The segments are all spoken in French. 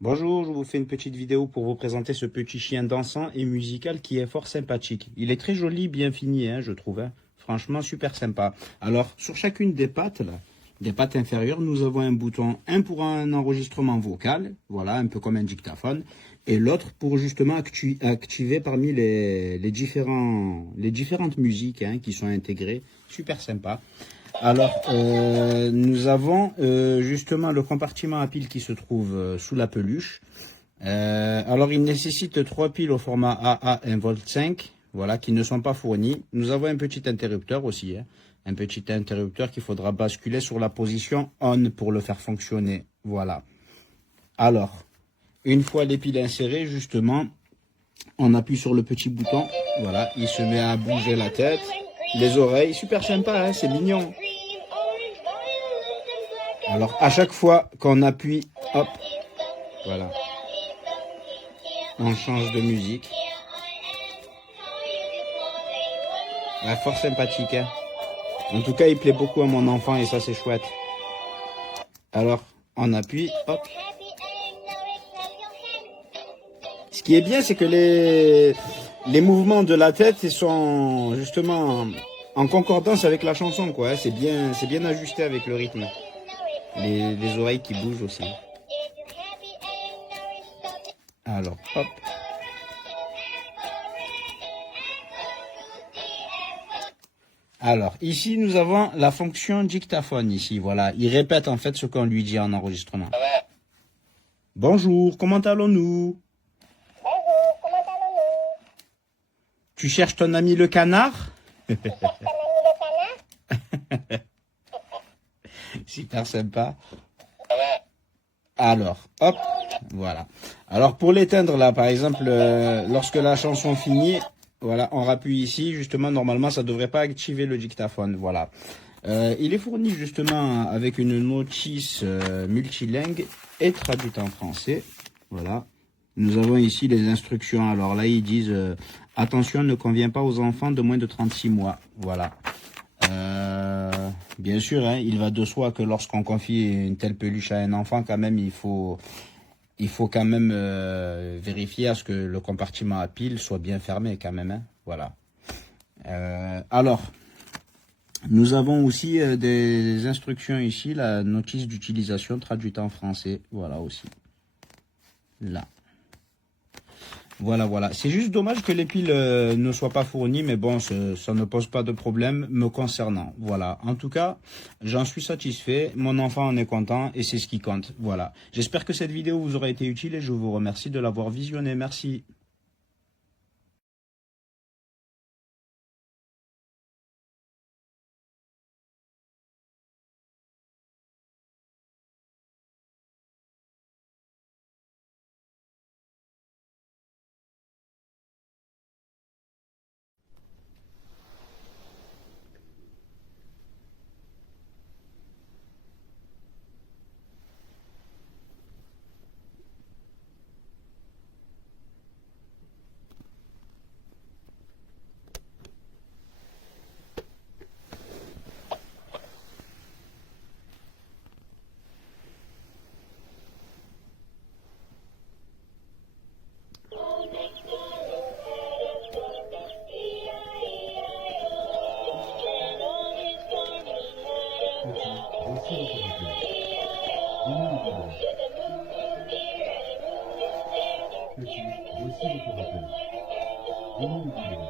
Bonjour, je vous fais une petite vidéo pour vous présenter ce petit chien dansant et musical qui est fort sympathique. Il est très joli, bien fini, hein, je trouve. Franchement, super sympa. Alors, sur chacune des pattes, là, des pattes inférieures, nous avons un bouton, un pour un enregistrement vocal, voilà, un peu comme un dictaphone, et l'autre pour justement activer parmi les différentes musiques qui sont intégrées. Super sympa. Alors, nous avons justement le compartiment à piles qui se trouve sous la peluche. Alors, il nécessite trois piles au format AA 1,5 V, voilà, qui ne sont pas fournies. Nous avons un petit interrupteur aussi, un petit interrupteur qu'il faudra basculer sur la position on pour le faire fonctionner. Voilà. Alors, une fois les piles insérées, justement, on appuie sur le petit bouton. Voilà, il se met à bouger la tête, les oreilles. Super sympa, c'est mignon. Alors, à chaque fois qu'on appuie, hop, voilà, on change de musique. Ouais, fort sympathique, hein. En tout cas, il plaît beaucoup à mon enfant et ça, c'est chouette. Alors, on appuie, hop. Ce qui est bien, c'est que les mouvements de la tête ils sont justement en concordance avec la chanson, quoi. C'est bien ajusté avec le rythme. Les oreilles qui bougent aussi. Alors, hop. Alors, ici, nous avons la fonction dictaphone, ici, voilà. Il répète, en fait, ce qu'on lui dit en enregistrement. Bonjour, comment allons-nous? Bonjour, comment allons-nous? Tu cherches ton ami le canard? Tu cherches ton ami le canard? Super sympa. Alors, hop, voilà. Alors, pour l'éteindre, là, par exemple, lorsque la chanson finit, voilà, on rappuie ici. Justement, normalement, ça ne devrait pas activer le dictaphone, voilà. Il est fourni, justement, avec une notice multilingue et traduite en français. Voilà. Nous avons ici les instructions. Alors là, ils disent attention, ne convient pas aux enfants de moins de 36 mois. Voilà. Bien sûr, hein, il va de soi que lorsqu'on confie une telle peluche à un enfant, quand même, il faut quand même vérifier à ce que le compartiment à piles soit bien fermé, quand même. Hein. Voilà. Alors, nous avons aussi des instructions ici, la notice d'utilisation traduite en français. Voilà aussi. Là. Voilà, voilà. C'est juste dommage que les piles ne soient pas fournies, mais bon, ça ne pose pas de problème me concernant. Voilà. En tout cas, j'en suis satisfait. Mon enfant en est content et c'est ce qui compte. Voilà. J'espère que cette vidéo vous aura été utile et je vous remercie de l'avoir visionnée. Merci. Voici votre rappel. Venez nous libérer.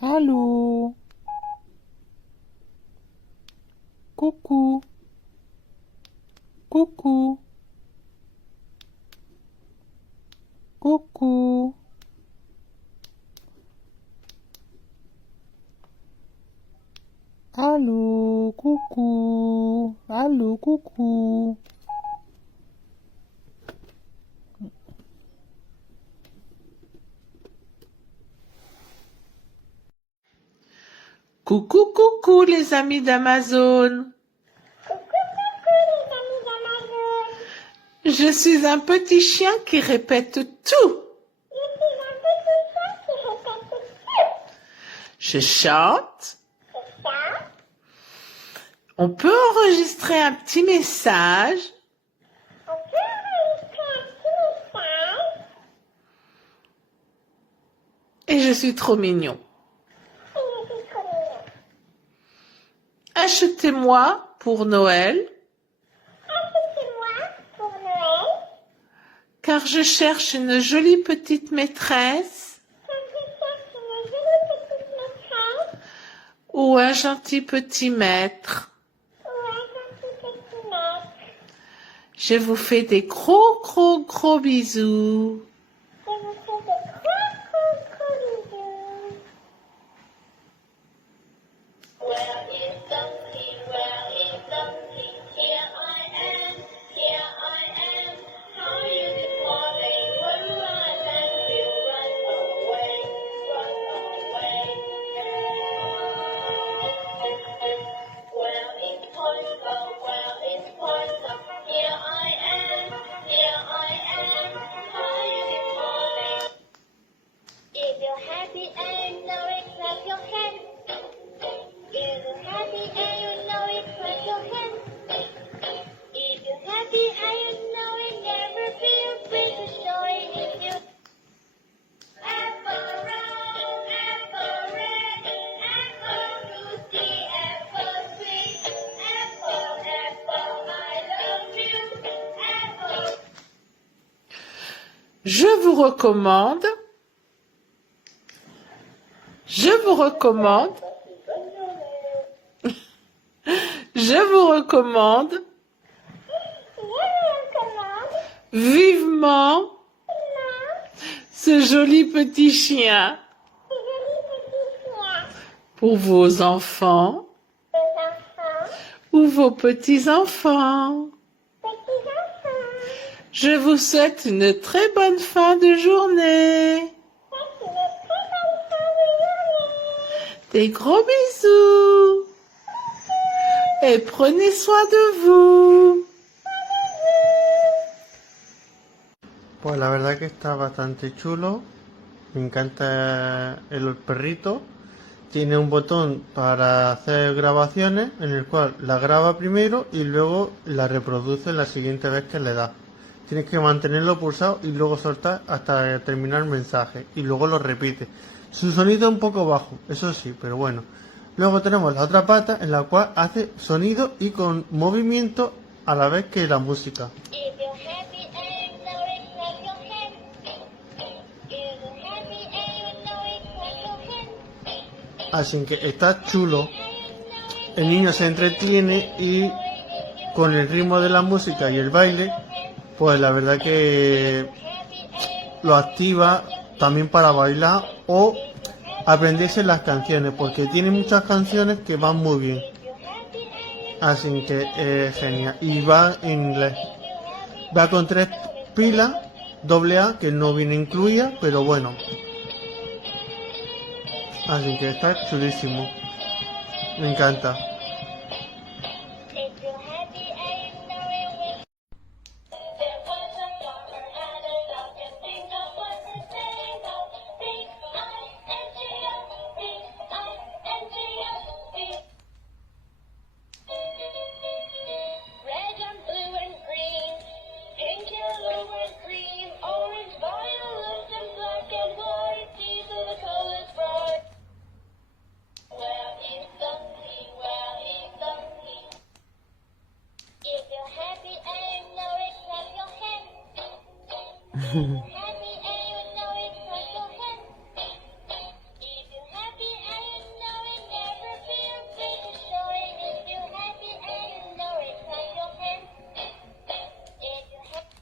Allô? Coucou. Coucou. Coucou. Allô, coucou. Allô, coucou. Coucou, coucou les amis d'Amazon. Je suis un petit chien qui répète tout. Je chante. On peut enregistrer un petit message. Et je suis trop mignon. Achetez-moi pour Noël, car je cherche une jolie petite maîtresse ou un gentil petit maître. Je vous fais des gros, gros, gros bisous. Je vous recommande vivement ce joli petit chien pour vos enfants ou vos petits-enfants. Je vous souhaite une très bonne fin de journée. Des gros bisous. Et prenez soin de vous. Pues la verdad que está bastante chulo. Me encanta el perrito. Tiene un botón para hacer grabaciones en el cual la graba primero y luego la reproduce la siguiente vez que le da. Tienes que mantenerlo pulsado y luego soltar hasta terminar el mensaje y luego lo repite. Su sonido es un poco bajo, eso sí, pero bueno. Luego tenemos la otra pata en la cual hace sonido y con movimiento a la vez que la música. Así que está chulo. El niño se entretiene y con el ritmo de la música y el baile, pues la verdad que lo activa también para bailar o aprenderse las canciones, porque tiene muchas canciones que van muy bien. Así que es genial. Y va en inglés. Va con 3 pilas AA que no viene incluida, pero bueno. Así que está chulísimo. Me encanta. Red and blue and green, pink, yellow and green, orange, violet and black and white. These are the colors bright. Where is something where Happy and you know it, clap your hands. If you're happy and you know it, never feel afraid to show it. If you're happy and you know it, clap your hands. If you're happy,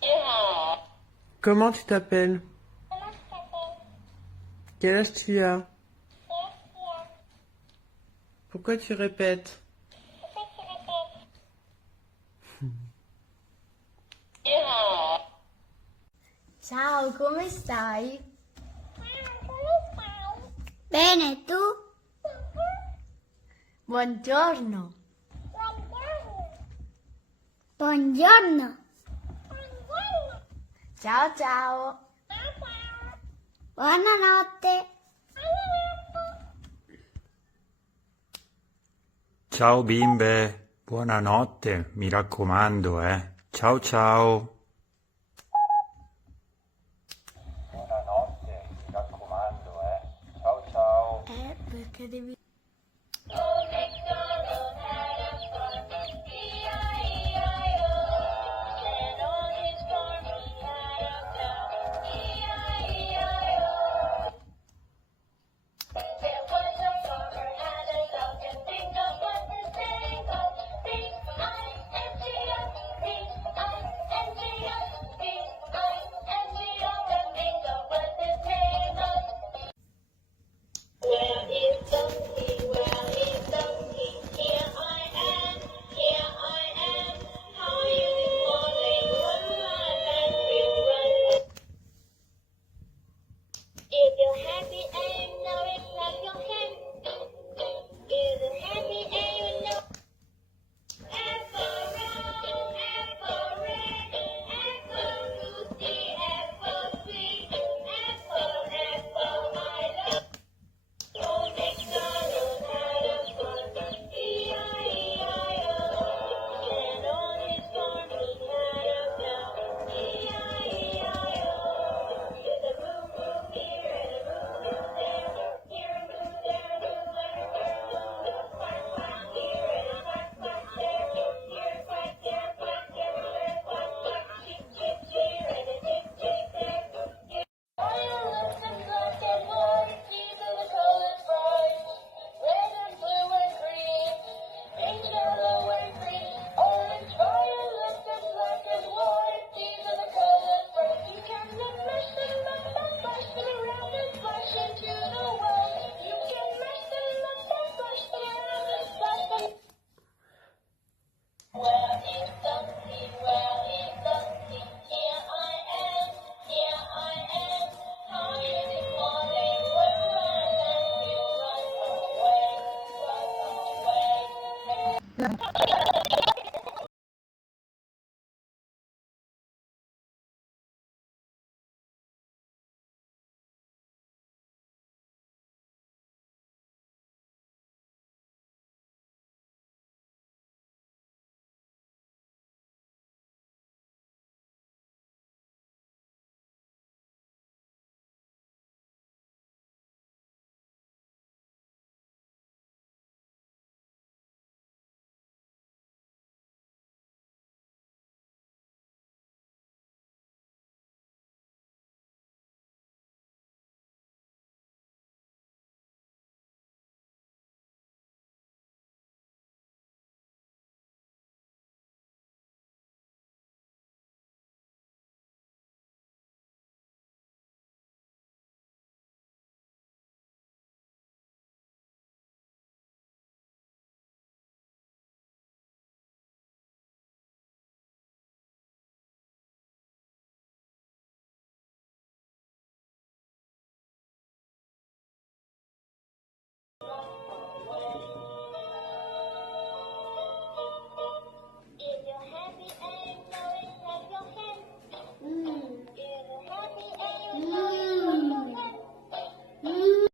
yeah. Comment tu t'appelles? Comment tu t'appelles? Quel âge tu as? Sébastien. Pourquoi tu répètes? Pourquoi tu répètes? Yeah. Ciao, come stai? Come stai? Bene, tu? Buongiorno. Buongiorno. Buongiorno. Buongiorno. Ciao ciao. Ciao ciao. Buonanotte. Ciao bimbe, buonanotte, mi raccomando, Ciao ciao. Buonanotte, mi raccomando, Ciao ciao. Perché devi...